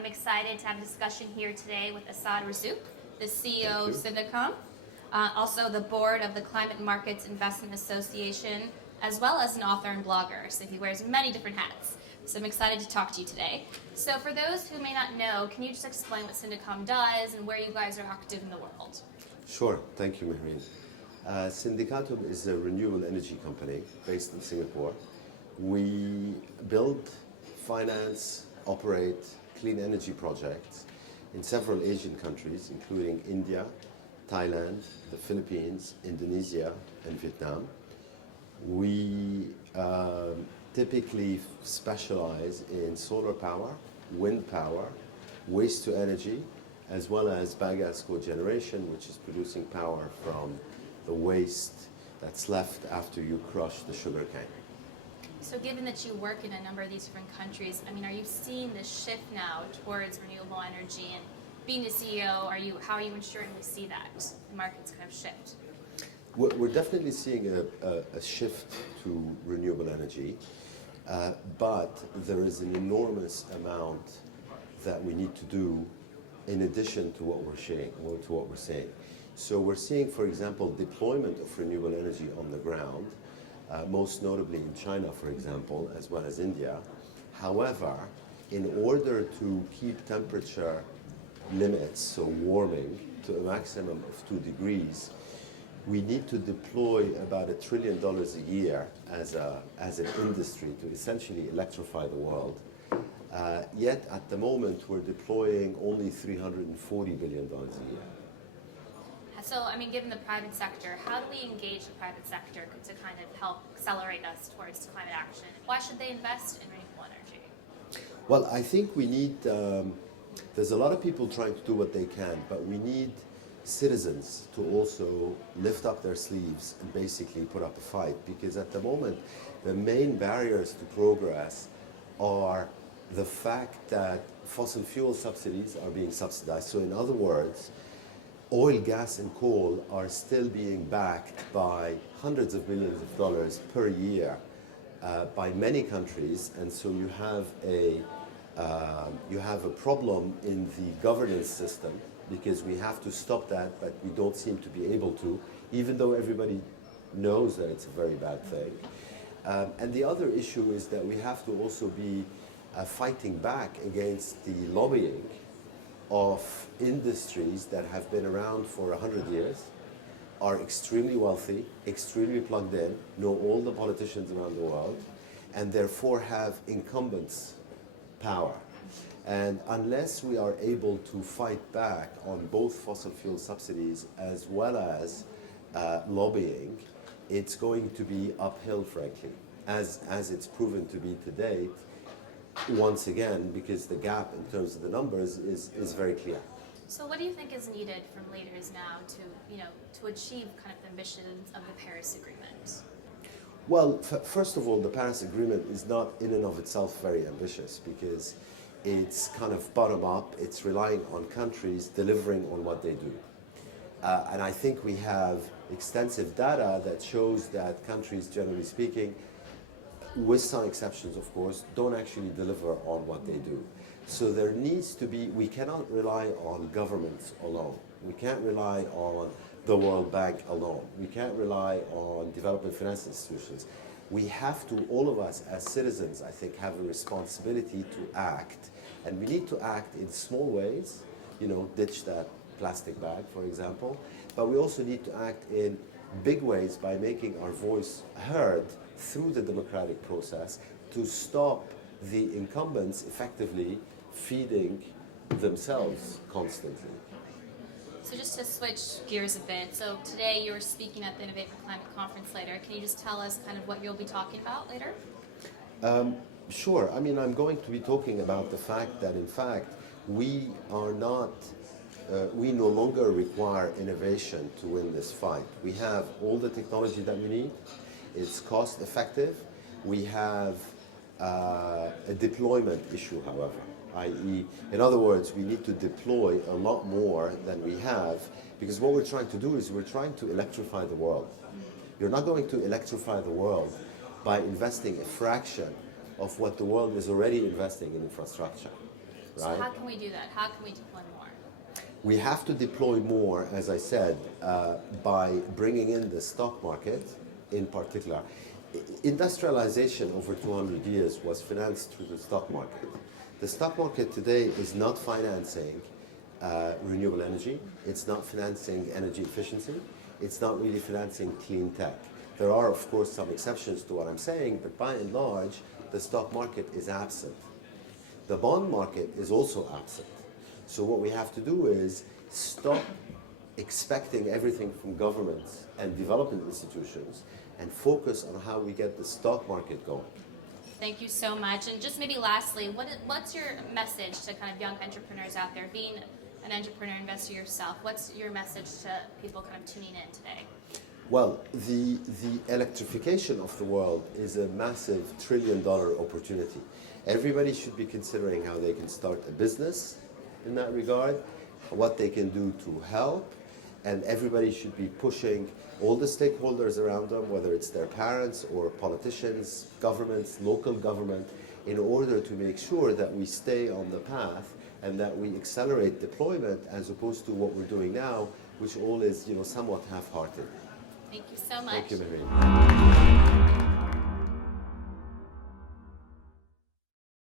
I'm excited to have a discussion here today with Assaad Razzouk, the CEO of Syndicom, also the board of the Climate Markets Investment Association, as well as an author and blogger, so he wears many different hats. So I'm excited to talk to you today. So for those who may not know, can you just explain what Syndicom does and where you guys are active in the world? Sure, thank you, Mehreen. Syndicatum is a renewable energy company based in Singapore. We build, finance, operate clean energy projects in several Asian countries, including India, Thailand, the Philippines, Indonesia, and Vietnam. We typically specialize in solar power, wind power, waste to energy, as well as biogas cogeneration, which is producing power from the waste that's left after you crush the sugar cane. So given that you work in a number of these different countries, are you seeing this shift now towards renewable energy? And being the CEO, how are you ensuring we see that the markets kind of shift? We're definitely seeing a shift to renewable energy, but there is an enormous amount that we need to do in addition to what we're seeing. So we're seeing, for example, deployment of renewable energy on the ground, most notably in China, for example, as well as India. However, in order to keep temperature limits, so warming, to a maximum of 2 degrees, we need to deploy about $1 trillion a year as an industry to essentially electrify the world. Yet at the moment, we're deploying only $340 billion a year. So, given the private sector, how do we engage the private sector to kind of help accelerate us towards climate action? Why should they invest in renewable energy? Well, I think we need, there's a lot of people trying to do what they can, but we need citizens to also lift up their sleeves and basically put up a fight, because at the moment, the main barriers to progress are the fact that fossil fuel subsidies are being subsidized. So in other words, oil, gas, and coal are still being backed by hundreds of billions of dollars per year by many countries, and so you have a problem in the governance system, because we have to stop that, but we don't seem to be able to, even though everybody knows that it's a very bad thing. And the other issue is that we have to also be fighting back against the lobbying of industries that have been around for 100 years, are extremely wealthy, extremely plugged in, know all the politicians around the world, and therefore have incumbents power. And unless we are able to fight back on both fossil fuel subsidies as well as lobbying, it's going to be uphill, frankly, as it's proven to be to date, once again, because the gap in terms of the numbers is very clear. So what do you think is needed from leaders now to achieve kind of the ambitions of the Paris Agreement? Well, first of all, the Paris Agreement is not in and of itself very ambitious, because it's kind of bottom up. It's relying on countries delivering on what they do. And I think we have extensive data that shows that countries, generally speaking, with some exceptions, of course, don't actually deliver on what they do. So there needs to be, we cannot rely on governments alone. We can't rely on the World Bank alone. We can't rely on development finance institutions. We have to, all of us as citizens, I think, have a responsibility to act. And we need to act in small ways, ditch that plastic bag, for example. But we also need to act in big ways by making our voice heard through the democratic process to stop the incumbents effectively feeding themselves constantly. So just to switch gears a bit, so today you're speaking at the Innovate for Climate Conference later. Can you just tell us kind of what you'll be talking about later? Sure. I'm going to be talking about the fact that, in fact, we no longer require innovation to win this fight. We have all the technology that we need. It's cost effective. We have a deployment issue, however, i.e., in other words, we need to deploy a lot more than we have, because what we're trying to do is we're trying to electrify the world. You're not going to electrify the world by investing a fraction of what the world is already investing in infrastructure. So right? how can we do that? How can we deploy more? We have to deploy more, as I said, by bringing in the stock market in particular. Industrialization over 200 years was financed through the stock market. The stock market today is not financing renewable energy. It's not financing energy efficiency. It's not really financing clean tech. There are, of course, some exceptions to what I'm saying, but by and large, the stock market is absent. The bond market is also absent. So what we have to do is stop expecting everything from governments and development institutions and focus on how we get the stock market going. Thank you so much. And just maybe lastly, what's your message to kind of young entrepreneurs out there? Being an entrepreneur investor yourself, what's your message to people kind of tuning in today? Well, the electrification of the world is a massive trillion-dollar opportunity. Everybody should be considering how they can start a business in that regard, what they can do to help, and everybody should be pushing all the stakeholders around them, whether it's their parents or politicians, governments, local government, in order to make sure that we stay on the path and that we accelerate deployment as opposed to what we're doing now, which all is, somewhat half-hearted. Thank you so much. Thank you, Mehreen.